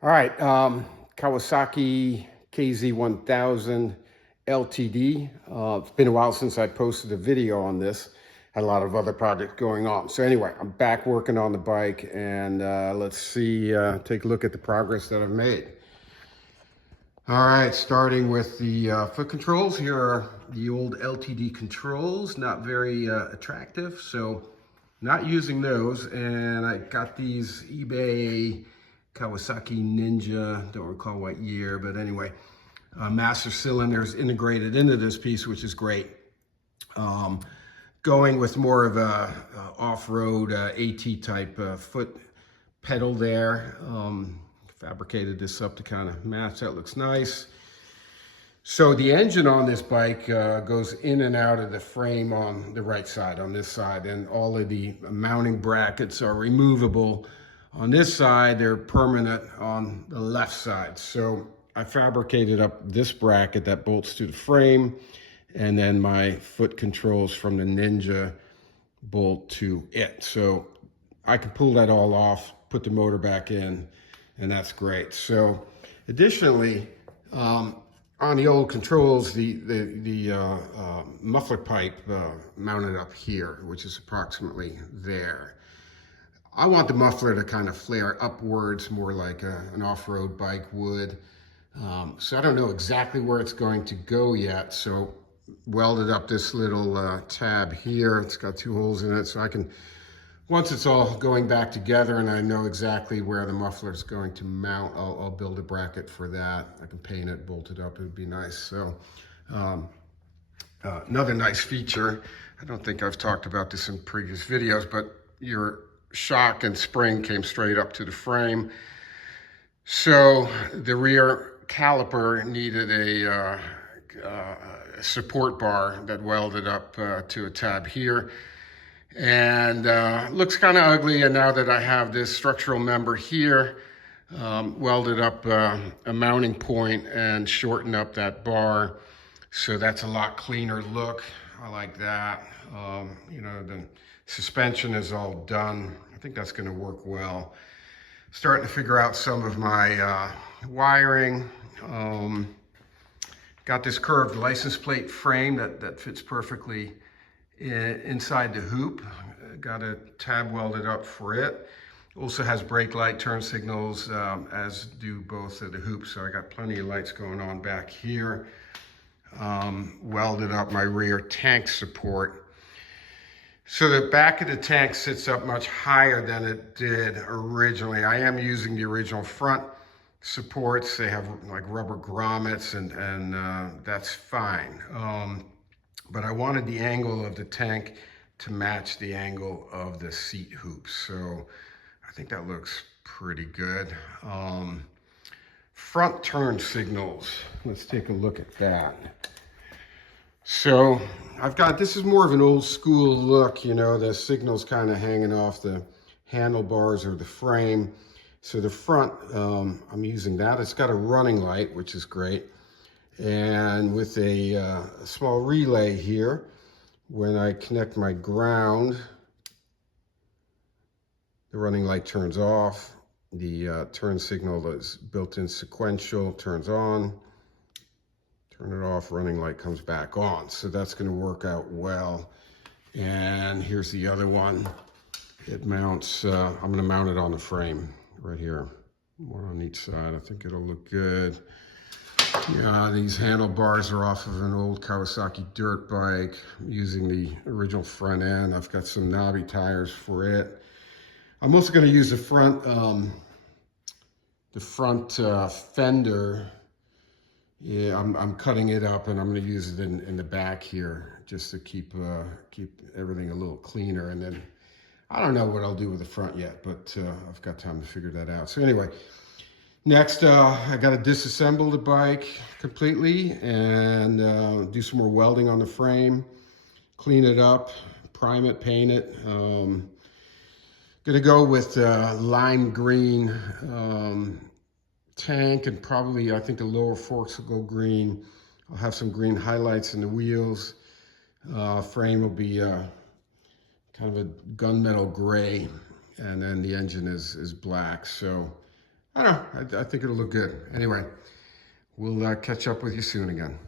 All right, Kawasaki Kz1000 LTD. It's been a while since I posted a video on this. Had a lot of other projects going on. So anyway, I'm back working on the bike, and let's see, take a look at the progress that I've made. All right, starting with the foot controls. Here are the old LTD controls, not very attractive, so not using those. And I got these eBay Kawasaki Ninja, don't recall what year, but anyway, master cylinders integrated into this piece, which is great. Going with more of a off-road AT type foot pedal there. Fabricated this up to kind of match. That looks nice. So the engine on this bike goes in and out of the frame on the right side, on this side, and all of the mounting brackets are removable. On this side, they're permanent on the left side. So I fabricated up this bracket that bolts to the frame, and then my foot controls from the Ninja bolt to it. So I can pull that all off, put the motor back in, and that's great. So additionally, on the old controls, the muffler pipe mounted up here, which is approximately there. I want the muffler to kind of flare upwards, more like an off-road bike would. So I don't know exactly where it's going to go yet. So welded up this little tab here. It's got 2 holes in it, so I can, once it's all going back together and I know exactly where the muffler is going to mount, I'll build a bracket for that. I can paint it, bolt it up, it would be nice. So another nice feature, I don't think I've talked about this in previous videos, but your shock and spring came straight up to the frame. So the rear caliper needed a support bar that welded up to a tab here. And looks kind of ugly, and now that I have this structural member here, welded up a mounting point and shortened up that bar, so that's a lot cleaner look. I like that. You know, the suspension is all done. I think that's going to work well. Starting to figure out some of my wiring. Got this curved license plate frame that fits perfectly inside the hoop. Got a tab welded up for it. Also has brake light, turn signals, as do both of the hoops. So I got plenty of lights going on back here. Welded up my rear tank support. So the back of the tank sits up much higher than it did originally. I am using the original front supports. They have like rubber grommets, and that's fine. But I wanted the angle of the tank to match the angle of the seat hoops. So I think that looks pretty good. Front turn signals. Let's take a look at that. So I've got, this is more of an old school look, you know, the signals kind of hanging off the handlebars or the frame. So the front, I'm using that. It's got a running light, which is great. And with a small relay here, when I connect my ground, the running light turns off. The turn signal is built-in sequential, turns on. Turn it off, running light comes back on. So that's going to work out well. And here's the other one. It mounts, I'm going to mount it on the frame right here. One on each side. I think it'll look good. Yeah, these handlebars are off of an old Kawasaki dirt bike. I'm using the original front end. I've got some knobby tires for it. I'm also going to use the front fender. Yeah, I'm cutting it up, and I'm going to use it in the back here just to keep everything a little cleaner. And then I don't know what I'll do with the front yet, but I've got time to figure that out. So anyway. Next, I got to disassemble the bike completely and do some more welding on the frame, clean it up, prime it, paint it. Gonna go with lime green tank, and probably I think the lower forks will go green. I'll have some green highlights in the wheels. Frame will be kind of a gunmetal gray, and then the engine is black. So I don't know. I think it'll look good. Anyway, we'll catch up with you soon again.